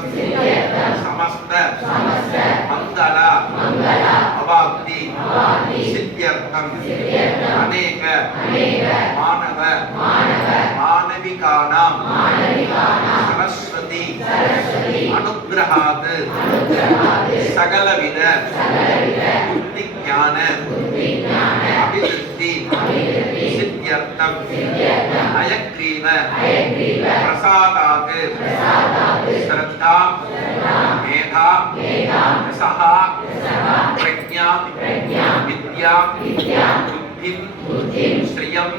சித்தியர்த்தம் சமஸ்த. மங்கள. அவாப்தி சித்தியர்த்தம். அநேக. மாணவ. மாணவிகானாம். சரஸ்வதி. அனுகிரகாத் சகலவித. புத்தி ஞான அபிவிருத்தி. சித்தியர்த்தம் அயக்ரீவ பிரசாதாத் ஸ்ரத்தா மேதா யசः பிரஜ்ஞா வித்யா புத்திம் ஸ்ரியம்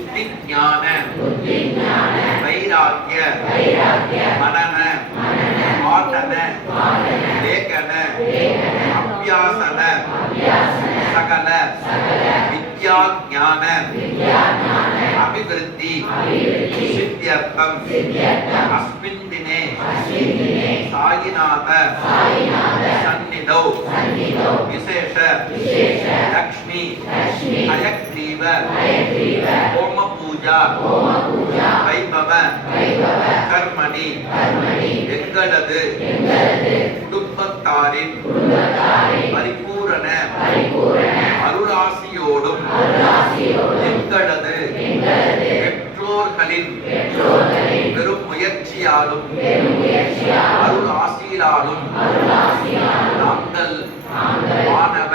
ஞான வைராக்கிய மனன பாட்டன லேகன அபியாசன சகல வித்யா ஞான அபிவிருத்தி சித்தியர்த்தம் அஸ்மின் தினே சாயிநாத சந்நிதௌ விசேஷ லக்ஷ்மி ஹயக்ரீவ ஹோம பூஜா. வைபவ. கர்மணி. எங்களது. குடும்பத்தாரின். பரிபூரண. அருளாசியோடும். எங்களது. பெற்றோர்களின். பெரும் முயற்சியாலும். அருள் ஆசியாலும் நாங்கள். மாணவ.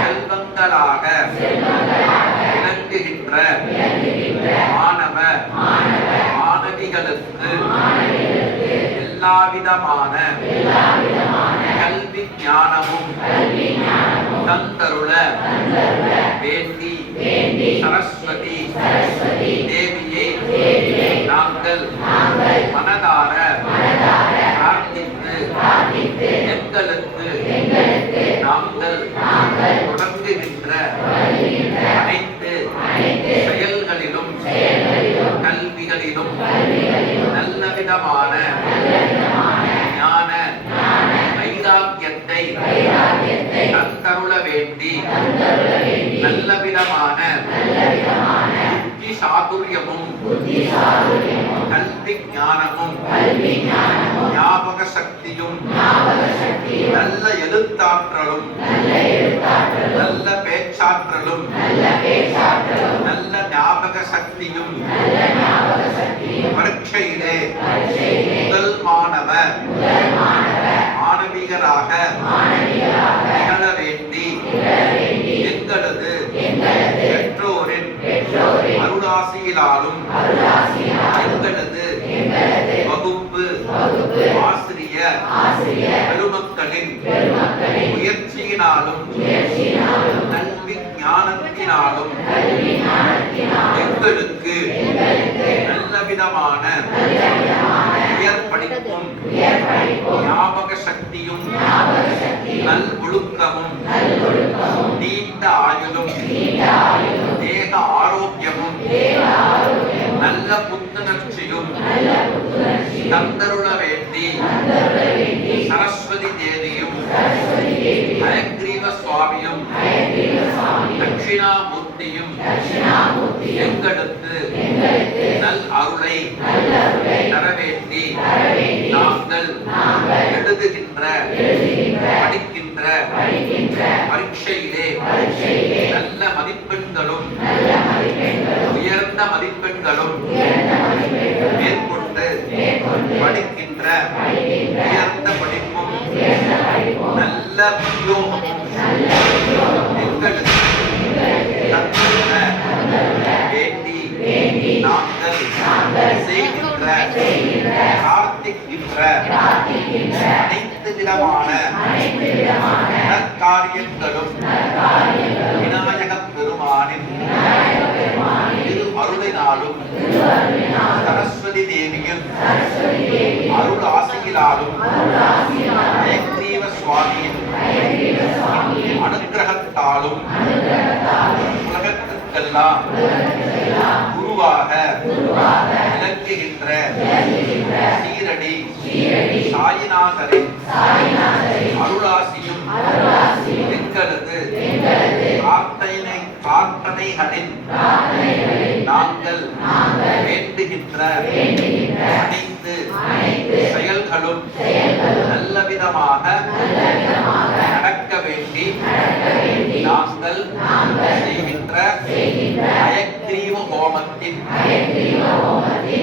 செல்வங்களாக. விளங்குகின்ற மாணவ மாணவிகளுக்கு எல்லாவிதமான கல்வி ஞானமும் தந்தருள வேண்டி சரஸ்வதி தேவியை நாங்கள் மனதார பிரார்த்தித்து எங்களுக்கு நாங்கள் தொடங்குகின்ற நல்ல விதமான புத்தி சாதுரியமும் கல்வி ஞானமும் ஞாபக சக்தியும் நல்ல எழுத்தாற்றலும் நல்ல பேச்சாற்றலும் நல்ல ஞாபக சக்தியும் பரீட்சையிலே முதல் மாணவர் மாணவிகராக நிகழ வேண்டி எங்களது பெற்றோரின் அருளாசியிலாலும் எங்களது வகுப்பு ஆசிரியர் பெருமக்களின் முயற்சியினாலும் கல்வி ஞானத்தினாலும் எங்களுக்கு நல்ல விதமான உயர் படிப்பும் ஞாபக சக்தியும் நல் ஒழுக்கமும் தந்தருள வேண்டி சரஸ்வதி தேவியும் ஹயக்ரீவ சுவாமியும் தட்சிணாமூர்த்தியும் எங்களுக்கு நல் அருளை தர வேண்டி நாங்கள் எழுதுகின்ற படிக்கின்ற பரீட்சையிலே நல்ல மதிப்பெண்களும் உயர்ந்த மதிப்பெண்களும் மேற்கொண்டு படிக்கின்ற உயர்ந்த படிப்பும் நல்ல உத்தியோகமும் எங்களுக்கு தந்துள்ள வேண்டி நாங்கள் செய்கின்ற பிரார்த்திக்கின்ற அனைத்து விதமான நற்காரியங்களும் விநாயகப் பெருமானின் திரு அருளினாலும் சரஸ்வதி அருள் ஆசையிலாலும் ஜெயக்ரீவ சுவாமியின் உலகத்திற்கெல்லாம் குருவாக விளங்குகின்ற சீரடி சாயிநாதரின் அருளாசியும் எங்களது பிரார்த்தனை பிரார்த்தனைகளின் நாங்கள் வேண்டுகின்ற அனைத்து செயல்களும் நல்ல விதமாக நடக்க வேண்டி நாங்கள் செய்கின்ற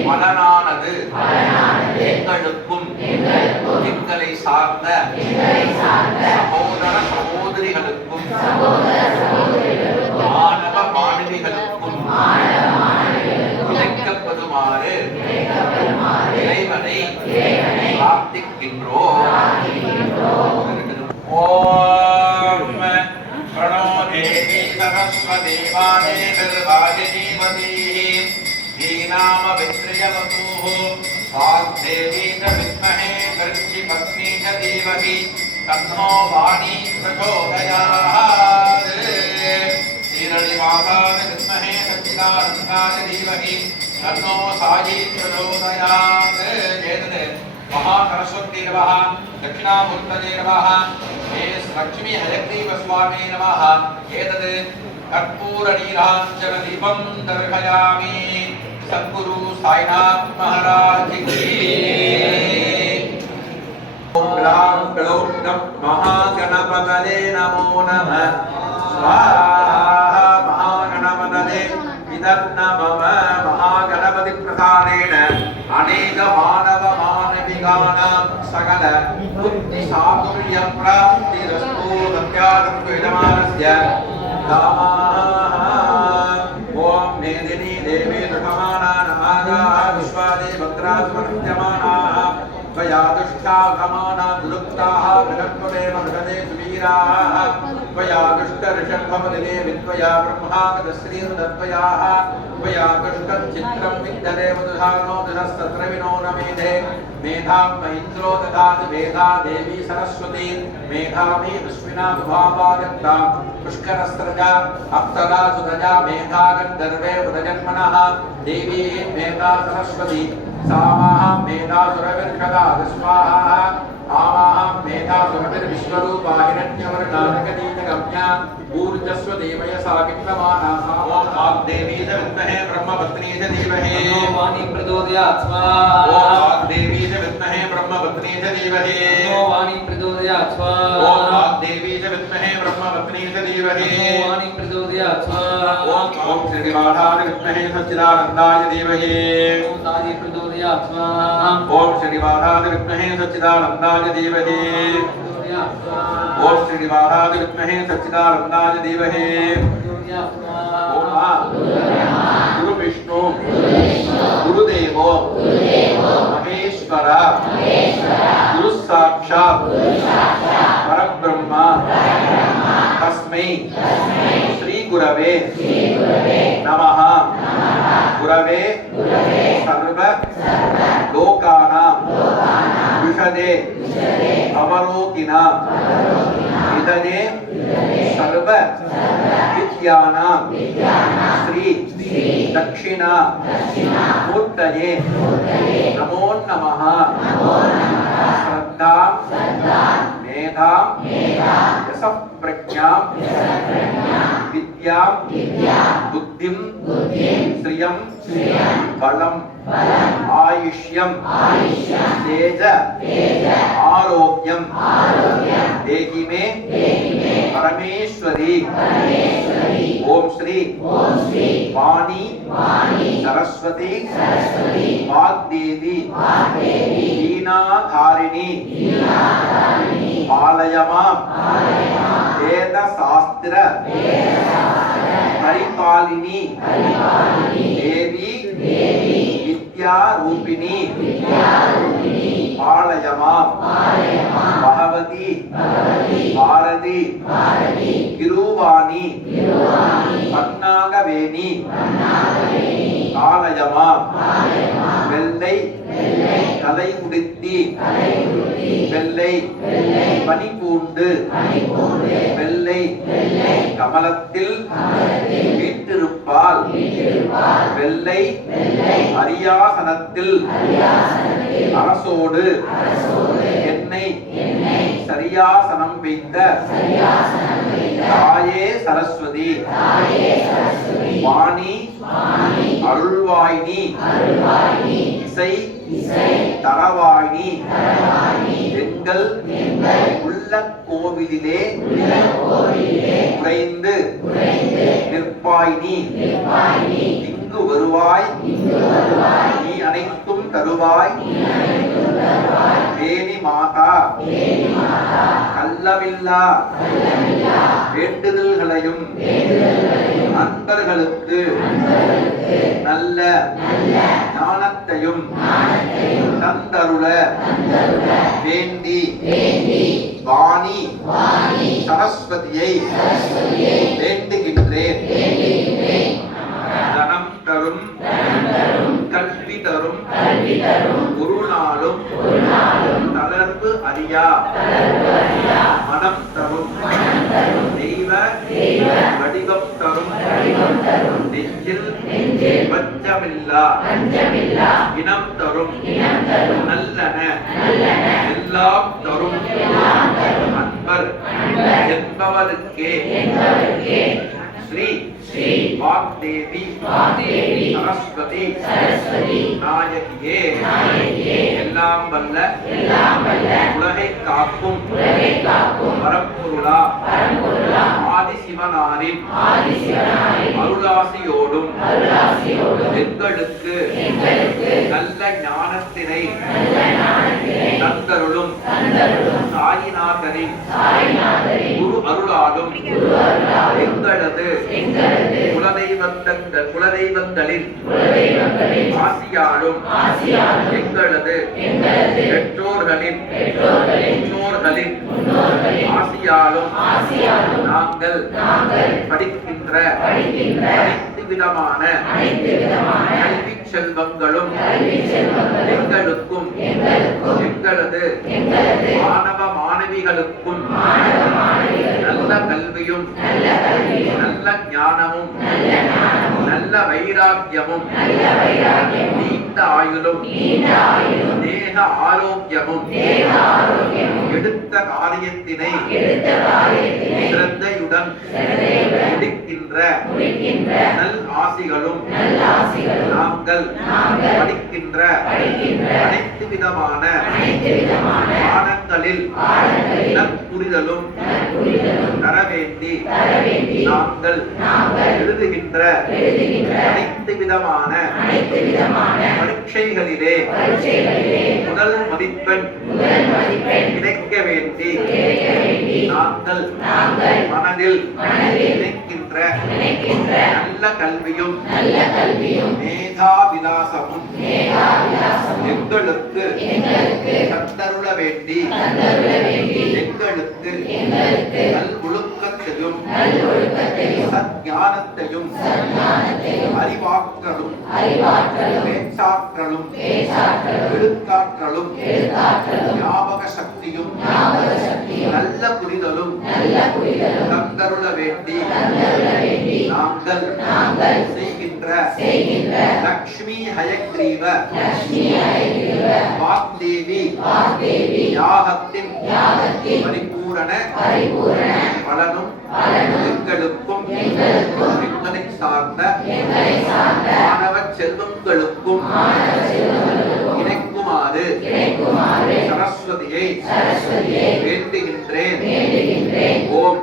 பலனானது எங்களுக்கும் எங்களை சார்ந்த சகோதர சகோதரிகளுக்கும் மாணவ மாணவிகளுக்கும் கிடைக்கப்படுமாறு இறைவனை பிரார்த்திக்கின்றோம். ஓம். பிரணோ தேவி சரஸ்வதி வாணே நிர்வாஜினீமதீः धीनाम वित्रयवतुः वाग्देवी च विद्महे वृक्षि पत्नी च धीमहि तन्नो वाणी प्रचोदयात् श्रीरणिवासाय विद्महे सच्चिदानन्दाय धीमहि तन्नो सायी प्रचोदयात् एतत् महासरस्वती नमः दक्षिणामूर्तये नमः हे लक्ष्मी हयग्रीव स्वामी नमः एतत् कर्पूरनीराञ्जनदीपं दर्शयामि सद्गुरु साईनाथ महाराज की ॐ ग्रां ग्लौं गं महागणपतये नमो नमः स्वाहा महागणपतये इदन्न मम महागणपतिप्रसादेन अनेक मानव मानविकानां सकल बुद्धिसाकुल्यप्राप्तिरस्तु सत्यागन्तु यजमानस्य कामाः ॐ मेदिनी देवी नृहमानानागा विश्वादे भद्रासुमन्यमानाः त्वया दुष्टा गमाना दुरुक्ताः बृहत्वमे मृगदे सुवीराः त्वया दुष्टऋषभवदिने विद्वया ब्रह्मागतश्रीनुदत्वयाः त्वया दुष्टं चित्रं विद्यते मधुधानो दुरस्तत्र विनो न मेधे मेधां महीन्द्रो ददाति मेधा देवी सरस्वती मेधामि विश्विना भावादत्ताम् पुष्करस्त्रजा अप्सरा सुधजा मेधा गन्धर्वे बुधजन्मनः देवी मेधा सरस्वती सामाः मेधा सुरविर्षदा स्वाहा आवाहं मेधासुरभिर्विश्वरूपा हिरण्यवर्णानकदीनगम्या ऊर्जस्व देवय सा विद्यमाना सा ॐ वाग्देवी च विद्महे ब्रह्मपत्नी च धीमहि वाणी प्रचोदयात् ॐ स्वाहा। वाग्देवी च विद्महे ब्रह्मपत्नी च धीमहि वाणी प्रचोदयात् ॐ स्वाहा। वाग्देवी च विद्महे ब्रह्मपत्नी च धीमहि वाणी प्रचोदयात् स्वाहा। ॐ ॐ श्रीनिवासाय विद्महे सच्चिदानन्दाय धीमहि ताजी प्रचोदयात् स्वाहा। ॐ श्रीनिवासाय विद्महे सच्चिदानन्दाय महादेवाय देवहे ओम श्री महाराज विद्महे सच्चिदानंदाय देवहे गुरु विष्णु गुरुदेव महेश्वर गुरु साक्षात पर ब्रह्म तस्मै श्री गुरवे नमः गुरवे सर्व लोकानां विशदे अवलोकिना विदने सर्व श्री दक्षिणा मूर्तये नमो नमः। श्रद्धा मेधा यशः प्रज्ञा विद्या बुद्धिं श्रियं बलम् आयुष्यं तेज आरोग्यं देहि मे परमेश्वरी ओम श्री वाणी सरस्वती वाग्देवी दीनाधारिणी पालय माँ वेद ஹரிபாலினி. தேவி. வித்யா ரூபிணி. பாலயமாம். பகவதி. பாரதி. கிருவாணி பன்னாகவேணி. காலயமாம். வெள்ளை தலை உடுத்தி வெள்ளை பனிபூண்டு வெள்ளை கமலத்தில் வீட்டிருப்பால் வெள்ளை அரியாசனத்தில் அரசோடு என்னை சரியாசனம் வைத்த தாயே சரஸ்வதி. வாணி அருள்வாயினி. இசை தரவாயினி எங்கள் உள்ள கோவிலிலே உறைந்து நிற்பாயினி. இங்கு வருவாய். நீ அனைத்தும் தருவாய். தேனி மாதா. கள்ளமில்லா. வேண்டுதல்களையும் அன்பர்களுக்கு நல்ல ஞானத்தையும் தந்தருள வேண்டி வாணி சரஸ்வதியை வேண்டுகின்றேன். தனம் தரும் கல்வி தரும் ஒரு நாளும் தளர்வு அறியா மனம் தரும் தெய்வ வடிவம் தரும் நெஞ்சில் பஞ்சமில்லா இனம் தரும் நல்லன எல்லாம் தரும் அன்பர் என்பவருக்கே. ஸ்ரீ வாக்தேவி சரஸ்வதி நாயகியே எல்லாம் வல்ல உலகை காக்கும் பரம்பொருளா ஆதிசிவனாரின் அருளாசியோடும் எங்களுக்கு நல்ல ஞானத்தினை தந்தருளும் சாயிநாதனின் அருளாலும் எங்களது குலதெய்வத்தங்கள் குலதெய்வங்களின் ஆசியாலும் எங்களது பெற்றோர்களின் முன்னோர்களின் ஆசியாலும் நாங்கள் படிக்கின்ற அனைத்து விதமான கல்வி செல்வங்களும் எங்களுக்கும் எங்களது மாணவ மாணவிகளுக்கும் நல்ல கல்வியும் நல்ல ஞானமும் நல்ல வைராக்கியமும் நீண்ட ஆயுளும் தேக ஆரோக்கியமும் எடுத்த காரியத்தினை சிரத்தையுடன் முடிக்கின்ற நல் ஆசிகளும் நாங்கள் படிக்கின்ற அனைத்து விதமான பாடங்களில் நற்புரிதலும் தர வேண்டி நாங்கள் எழுதுகின்ற அனைத்து விதமான பரீட்சைகளிலே முதல் மதிப்பெண் கிடைக்க வேண்டி நாங்கள் மனதில் நினைக்கின்ற நல்ல கல்வியும் மேதா விலாசமும் எங்களுக்கு தந்தருள வேண்டி எங்களுக்கு நல் ஒழுக்கத்தையும் சத்ஞானத்தையும் அறிவாற்றலும் பேச்சாற்றலும் எழுத்தாற்றலும் ஞாபக சக்தியும் நல்ல புரிதலும் தந்தருள வேண்டி நாங்கள் செய்கின்ற லக்ஷ்மி ஹயக்ரீவ வாக்தேவி யாகத்தின் பரிபூரண பலனும் எங்களுக்கும் எங்களை சார்ந்த மாணவ செல்வங்களுக்கும் கிடைக்குமாறு சரஸ்வதியை வேண்டுகின்றேன். ஓம்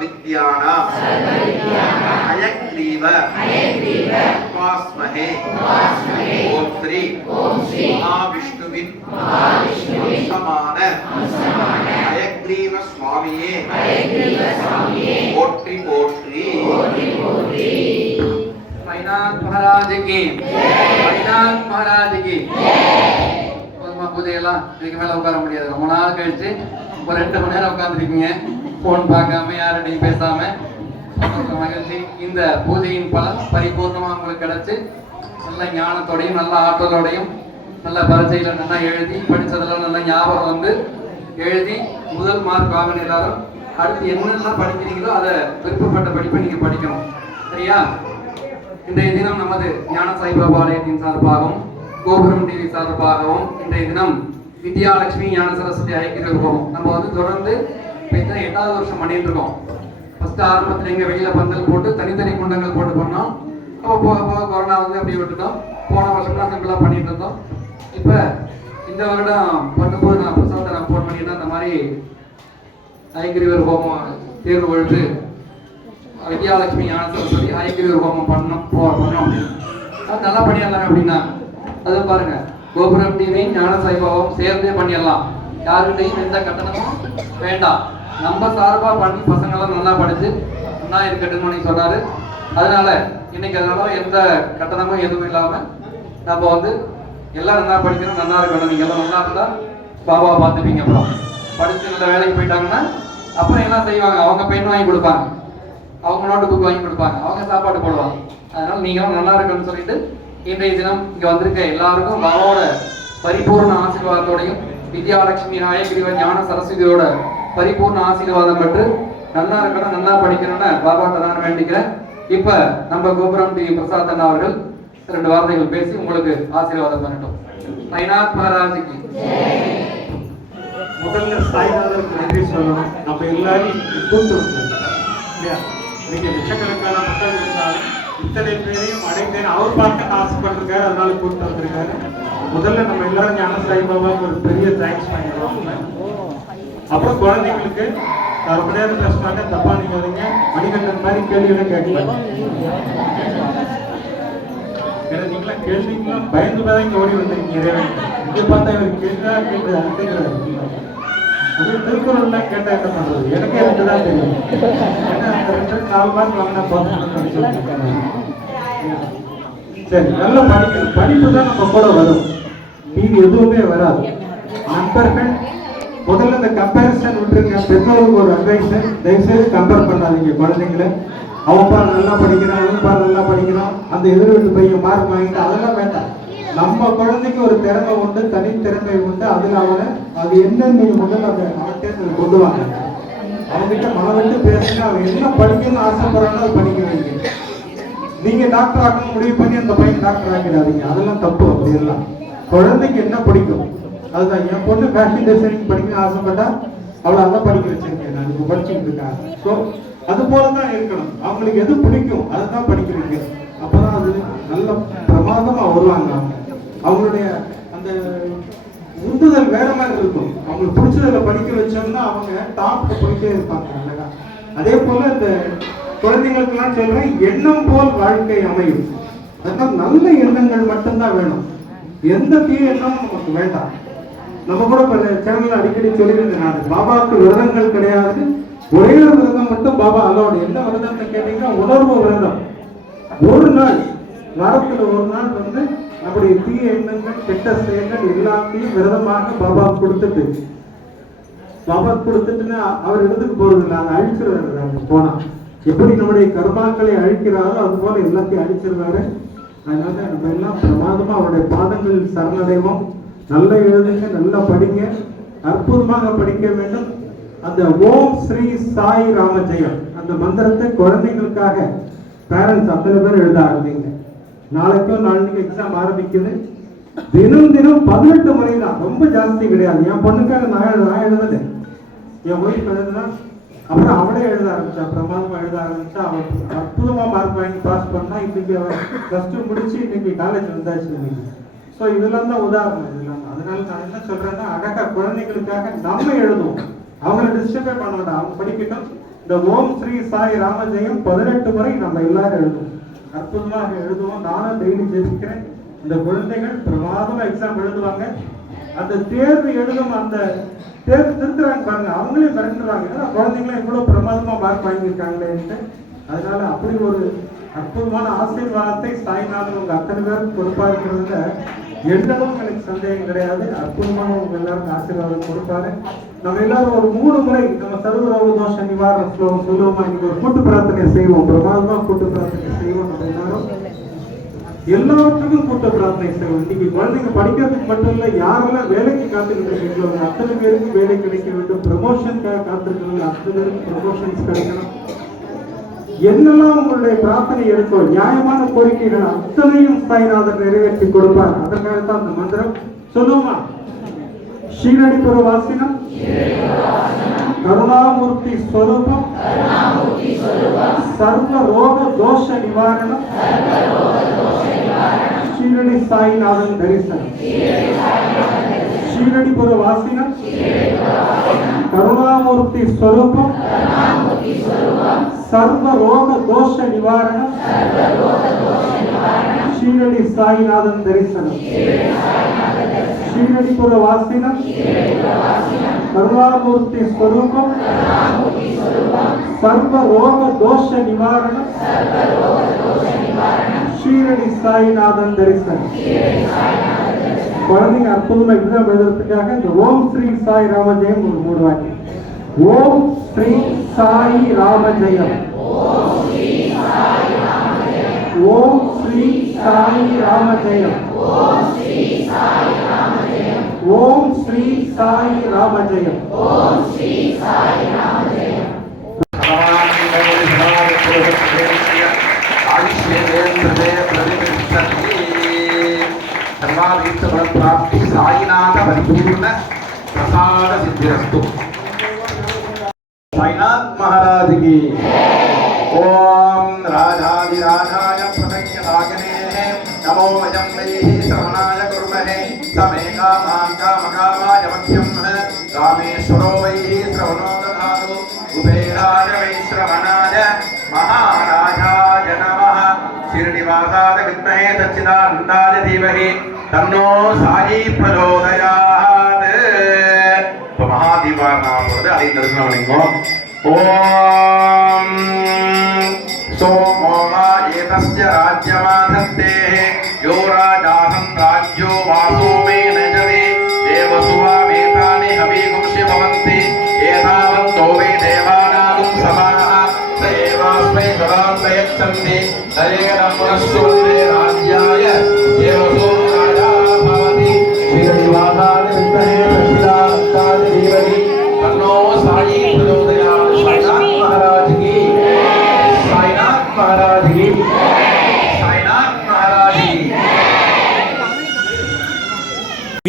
சர்வ வித்யானாம் ஹயக்ரீவ உபாஸ்மஹே ஓம் ஸ்ரீ மகாவிஷ்ணுவின் அம்சமான ஹயக்ரீவ சுவாமியே போற்றி போற்றி மைனாத் மகாராஜ் கி மைனாத் மகாராஜ் கி போதுமா பூஜையெல்லாம் இதுக்கு மேல உட்கார முடியாது ரொம்ப நாள் கழிச்சு ஒரு ரெண்டு மணி நேரம் உட்காந்துருக்கீங்க போன் பார்க்காம யார்கிட்டையும் பேசாம மகிழ்ச்சி இந்த பூஜையின் பலன் பரிபூர்ணமா உங்களுக்கு கிடைச்சு நல்ல ஞானத்தோடையும் நல்ல ஆற்றலோடையும் நல்ல பரீட்சையில நல்லா எழுதி படித்ததெல்லாம் நல்லா ஞாபகம் வந்து எழுதி முதல் மார்க் வாங்கின எல்லாரும் அடுத்து என்னெல்லாம் படிக்கிறீங்களோ அதை விருப்பப்பட்ட படிப்பை நீங்க படிக்கணும். சரியா? இன்றைய தினம் நமது ஞான சாய்பாபா ஆலயத்தின் சார்பாகவும் கோபுரம் டிவி சார்பாகவும் இன்றைய தினம் வித்யாலட்சுமி ஞான சரஸ்வதி ஐக்கிய நம்ம வந்து தொடர்ந்து இப்போ எட்டாவது வருஷம் பண்ணிட்டு இருக்கோம். ஃபர்ஸ்ட் ஆரம்பத்தில் எங்க வெளியில் பந்தல் போட்டு தனித்தனி குண்டங்கள் போட்டு பண்ணோம். அப்போ போக போக கொரோனா வந்து அப்படியே விட்டுட்டோம். போன வருஷம்லாம் சிம்பிளாக பண்ணிட்டு இருந்தோம். இப்போ இந்த வருடம் பண்ணும்போது நான் பிரசாத்தை நான் ஃபோன் பண்ணிட்டேன் அந்த மாதிரி ஐங்கிரிவர் ஹோமம் தேர்வு பொழுது வித்யாலட்சுமி ஞான சரஸ்வதி ஐங்கிரிவர் ஹோமம் பண்ணோம் போ பண்ணோம். அது நல்லா பண்ணிடலாம் அப்படின்னா அது பாருங்க. கோபுரம் டிவி ஞான சாய்பாவும் சேர்ந்தே பண்ணிடலாம். யாருக்கிட்டையும் எந்த கட்டணமும் வேண்டாம். நம்ம சார்பாக பண்ணி பசங்களாம் நல்லா படிச்சு ஒன்னா இருக்கட்டும்னு சொன்னார் அதனால இன்னைக்கு அதனால எந்த கட்டணமும் எதுவும் இல்லாமல் நம்ம வந்து எல்லாம் நல்லா படிக்கணும் நல்லா இருக்கணும். நீங்கள் எல்லாம் நல்லா இருந்தால் பாபா பார்த்துப்பீங்க அப்புறம். படித்து நல்ல வேலைக்கு போயிட்டாங்கன்னா அப்புறம் என்ன செய்வாங்க? அவங்க பெண் வாங்கி கொடுப்பாங்க. அவங்க நோட்டு புக் வாங்கி கொடுப்பாங்க. அவங்க சாப்பாடு போடுவாங்க. அதனால நீங்களும் நல்லா இருக்கணும்னு சொல்லிட்டு இன்றைய தினம் இங்கே வந்திருக்க எல்லாருக்கும் பாபாவோட பரிபூர்ண ஆசீர்வாதத்தோடையும் வித்யாலட்சுமி நாயகிரிவ ஞான சரஸ்வதியோட பரிபூர்ண ஆசீர்வாதம் பெற்று நல்லா இருக்கணும் நல்லா படிக்கணும்னு பாபாட்ட நான் வேண்டிக்கிறேன். இப்ப நம்ம கோபுரம் டி பிரசாத் அண்ணா அவர்கள் ரெண்டு வார்த்தைகள் பேசி உங்களுக்கு ஆசீர்வாதம் பண்ணட்டும். நைனாத் மகாராஜுக்கு. முதல்ல சாய்நாதருக்கு நன்றி சொல்லணும். நம்ம எல்லாரும் கூட்டு இல்லையா? இன்னைக்கு லட்சக்கணக்கான மக்கள் இருந்தாலும் இத்தனை பேரையும் அடைந்தேன். அவர் பார்க்க ஆசைப்பட்டிருக்காரு அதனால கூட்டு வந்திருக்காரு. முதல்ல நம்ம எல்லாரும் ஞான சாய்பாபாவுக்கு ஒரு பெரிய தேங்க்ஸ் பண்ணிடுவோம் அப்புறம் குழந்தைங்களுக்கு நான் ரொம்ப நேரம் பேச மாட்டேன் தப்பா நீங்க வரீங்க. மணிகண்டன் மாதிரி கேள்விகளும் கேட்கலாம். ஏன்னா நீங்களாம் கேள்விக்கெல்லாம் பயந்து பயந்து ஓடி வந்திருக்கீங்க இறைவன். இங்க பார்த்தா இவர் கேட்கா கேட்குறது அடுத்துக்கிறாரு அது திருக்குறள்லாம் கேட்டா என்ன பண்றது? எனக்கே ரெண்டு தான் தெரியும். ஏன்னா அந்த ரெண்டு நாலு மார்க் வாங்கினா பார்த்து சரி நல்லா படிக்கணும். படிப்பு தான் நம்ம கூட வரும். நீங்க எதுவுமே வராது. நண்பர்கள் முதல்ல இந்த கம்பேரிசன் விட்டுருங்க. பெற்றோருக்கு ஒரு அட்வைஸ் தயவுசெய்து கம்பேர் பண்ணாதீங்க குழந்தைங்கள. அவன் பாரு நல்லா படிக்கிறான் இவன் பார் நல்லா படிக்கிறான். அந்த எதிர் வீட்டு பையன் மார்க் வாங்கிட்டு அதெல்லாம் வேண்டாம். நம்ம குழந்தைக்கு ஒரு திறமை உண்டு தனித்திறமை உண்டு. அதில் அவனை அது என்ன நீங்க முதல்ல அதை அவன் கொண்டு வாங்க. அவன்கிட்ட மனம் விட்டு பேசுங்க. அவன் என்ன படிக்கணும்னு ஆசைப்படுறானோ அது படிக்க வைங்க. நீங்க டாக்டர் ஆகணும் முடிவு பண்ணி அந்த பையன் டாக்டர் ஆக்கிடாதீங்க. அதெல்லாம் தப்பு அப்படி எல்லாம் குழந்தைக்கு என்ன பிடிக்கும்? அதுதான் என் பொண்ணு ஃபேஷன் டிசைனிங் படிக்கணும்னு ஆசைப்பட்டா அவளை அதை படிக்க வச்சிருக்கேன் நான். இப்போ படிச்சுட்டு இருக்கேன் ஸோ அது போல தான் இருக்கணும். அவங்களுக்கு எது பிடிக்கும் அதுதான் படிக்கிறீங்க அப்போ தான் அது நல்ல பிரமாதமாக வருவாங்க அவங்களுடைய அந்த உந்துதல் வேற மாதிரி இருக்கும். அவங்களுக்கு பிடிச்சதில் படிக்க வச்சோம்னா அவங்க டாப்ல போயிட்டே இருப்பாங்க அழகா. அதே போல இந்த குழந்தைங்களுக்கெல்லாம் சொல்றேன் எண்ணம் போல் வாழ்க்கை அமையும். அதனால் நல்ல எண்ணங்கள் மட்டும்தான் வேணும். எந்த தீய எண்ணமும் நமக்கு வேண்டாம். நம்ம கூட பல சேனல்ல அடிக்கடி சொல்லியிருந்தேன் நான் பாபாவுக்கு விரதங்கள் கிடையாது. ஒரே ஒரு விரதம் மட்டும் பாபா அலோடு என்ன விரதம்னு கேட்டீங்கன்னா உணர்வு விரதம். ஒரு நாள் வாரத்தில் ஒரு நாள் வந்து அப்படி தீய எண்ணங்கள் கெட்ட செயல்கள் எல்லாத்தையும் விரதமாக பாபா கொடுத்துட்டு பாபா கொடுத்துட்டுன்னா அவர் இடத்துக்கு போறது இல்லை. அதை அழிச்சிருவாரு போனா. எப்படி நம்முடைய கர்மாக்களை அழிக்கிறாரோ அது போல எல்லாத்தையும் அழிச்சிருவாரு. அதனால நம்ம எல்லாம் பிரமாதமா அவருடைய பாதங்களில் சரணடைவோம். நல்லா எழுதுங்க நல்லா படிங்க அற்புதமாக படிக்க வேண்டும். அந்த ஓம் ஸ்ரீ சாய் ராமஜெயம் அந்த மந்திரத்தை குழந்தைங்களுக்காக பேரண்ட்ஸ் அத்தனை பேர் எழுத ஆரம்பிங்க. நாளைக்கும் நாளைக்கு எக்ஸாம் ஆரம்பிக்குது. தினம் தினம் பதினெட்டு முறை தான் ரொம்ப ஜாஸ்தி கிடையாது. என் பொண்ணுக்காக நான் நான் எழுதல. என் ஒய்ஃப் எழுதுனா அப்புறம் அவளே எழுத ஆரம்பிச்சா பிரமாதமாக எழுத ஆரம்பிச்சா அவள் அற்புதமாக மார்க் வாங்கி பாஸ் பண்ணா இன்னைக்கு அவள் ப்ளஸ் டூ முடிச்சு இன்னைக்கு காலேஜ் வந்தாச்சு. இன்னைக்கு ஸோ இதெல்லாம் தான் உதாரணம் இதெல்லாம் அதனால நான் என்ன சொல்றேன்னா அழகா குழந்தைகளுக்காக நம்ம எழுதுவோம். அவங்கள டிஸ்டர்பே பண்ண வேண்டாம். அவங்க படிக்கட்டும். இந்த ஓம் ஸ்ரீ சாய் ராமஜெயம் பதினெட்டு முறை நம்ம எல்லாரும் எழுதுவோம். அற்புதமாக எழுதுவோம். நானும் டெய்லி ஜெபிக்கிறேன். இந்த குழந்தைகள் பிரமாதமா எக்ஸாம் எழுதுவாங்க. அந்த தேர்வு எழுதும் அந்த தேர்வு திருத்துறாங்க பாருங்க. அவங்களே மிரண்டுறாங்க ஏன்னா குழந்தைங்களும் இவ்வளோ பிரமாதமா மார்க் வாங்கியிருக்காங்களேன்ட்டு. அதனால அப்படி ஒரு அற்புதமான ஆசீர்வாதத்தை சாய்நாதன் உங்க அத்தனை பேருக்கு கொடுப்பாருங்கிறதுல எண்ணமும் எனக்கு சந்தேகம் கிடையாது அற்புதமான உங்க எல்லாருக்கும் ஆசீர்வாதம் கொடுப்பாரு நம்ம எல்லாரும் ஒரு மூணு முறை நம்ம சர்வரோக தோஷ நிவாரண ஸ்லோகம் சொல்லுவோமா இன்னைக்கு ஒரு கூட்டு பிரார்த்தனை செய்வோம். பிரமாதமா கூட்டு பிரார்த்தனை செய்வோம் நம்ம எல்லாரும். எல்லாத்துக்கும் கூட்ட பிரார்த்தனை செய்வோம். இன்னைக்கு குழந்தைங்க படிக்கிறதுக்கு மட்டும் இல்ல யாரெல்லாம் வேலைக்கு காத்துக்கிட்டு இருக்கீங்களோ அத்தனை பேருக்கு வேலை கிடைக்க வேண்டும். ப்ரமோஷனுக்காக காத்திருக்கிறவங்க அத்தனை பேருக்கு ப்ரமோஷன்ஸ் கிடைக்கணும். என்னெல்லாம் உங்களுடைய பிரார்த்தனை இருக்கோ நியாயமான கோரிக்கைகள் அத்தனையும் சாய்நாதர் நிறைவேற்றி கொடுப்பார். அதற்காக தான் அந்த மந்திரம் சொல்லுவோமா? ஸ்ரீரடிபுர வாசினம். கருணாமூர்த்தி ஸ்வரூபம். சர்வ ரோக தோஷ நிவாரணம். ஸ்ரீரடி சாய்நாதன் தரிசனம். ஷீரடிபுர வாசினம் கருணாமூர்த்தி ஸ்வரூபம் சர்வ ரோக தோஷ நிவாரணம் ஷீரடி சாய்நாதன் தரிசனம் ஷீரடிபுர வாசினம் கருணாமூர்த்தி ஸ்வரூபம் சர்வ ரோக தோஷ நிவாரணம் ஷீரடி சாய்நாதன் தரிசனம் குழந்தைங்க அற்புதமாக எக்ஸாம் எழுதுறதுக்காக இந்த ஓம் ஸ்ரீ சாய் ராமஜெயம் ஒரு மூணு வாக்கி ஓம் ஸ்ரீ சாய் ராமஜெயம் ஓம் ஸ்ரீ சாய் ராமஜெயம் ஓம் ஸ்ரீ சாய் ராமஜெயம். ஓம் ஸ்ரீ சாய் ராமஜெயம். ஓம் ஸ்ரீ சாய் ராமஜெயம். విరస్తు సాయినాథ్ మహారాజ్కి ఓం రాజాది రాజాయ ప్రసంగ రాగనే నమో వయం వైహి శ్రవణాయ కుర్మహే సమేకా మాంకా మకామాయ మఖ్యం రామేశ్వరో వైహి శ్రవణో దాదు కుబేరాయ వై శ్రవణాయ మహారాజాయ నమః శ్రీనివాసాయ విద్మహే సచ్చిదానందాయ ధీమహి తన్నో సాయి ప్రచోదయాత్ அதையும் தரிசனம் பண்ணிக்குவோம் ஓம் சோமோமா ஏதஸ்ய ராஜ்யமாதத்தே யோ ராஜ்